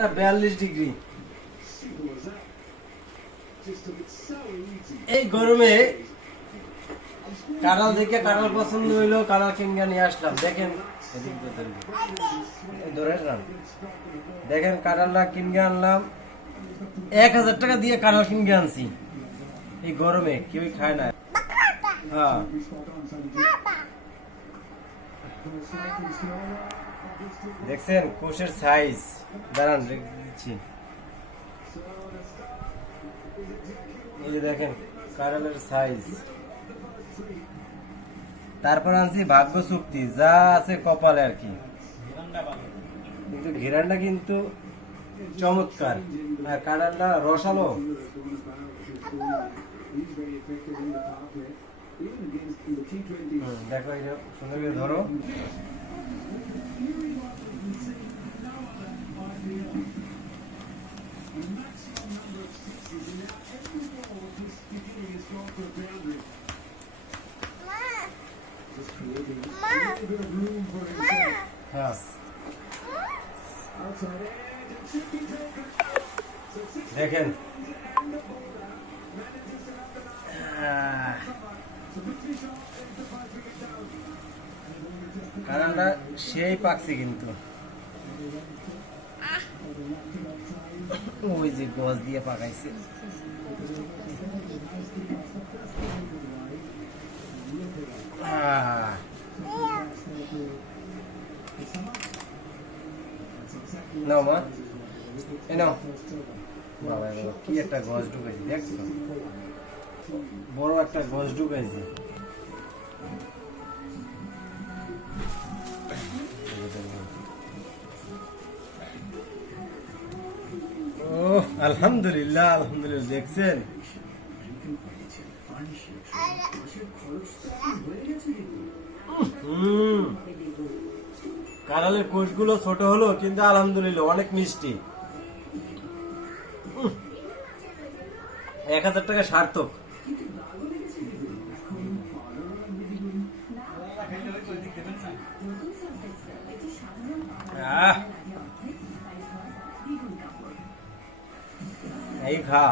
42 degree. এই গরমে কাঁঠাল দেখে কাঁঠাল পছন্দ হইলো, কাঁঠাল কিনে নিয়ে আসলাম। দেখেন দেখেন কাঁঠালটা কিনে আনলাম, 1000 টাকা দিয়ে কাঁঠাল কিনে আনছি। এই গরমে কেউই খায় না। হ্যাঁ দেখছেন কোষের সাইজ, দাঁড়ান দিচ্ছি। এই যে দেখেন কাঁঠালের সাইজ। তারপর আনছি ভাগ্য চুক্তি, যা আছে কপালে আর কি। কিন্তু ঘেরানটা কিন্তু চমৎকার, আর কাঁঠালটা রসালো। দেখো এটা সুন্দর করে ধরো। হ্যাঁ দেখেন কারণটা সেই পাকছে কিন্তু। ওই যে গজ দিয়ে পাকাইছে। নাও মা, এই নাও। বাবা কি একটা গজ ঢুকাইছে, দেখছো? বড় একটা গজ ঢুকাইছে। ও আলহামদুলিল্লাহ, আলহামদুলিল্লাহ। দেখছেন কাঁঠালের কোষগুলো ছোট হলো কিন্তু আলহামদুলিল্লাহ অনেক মিষ্টি। 1000 টাকা সার্থক। এই খা।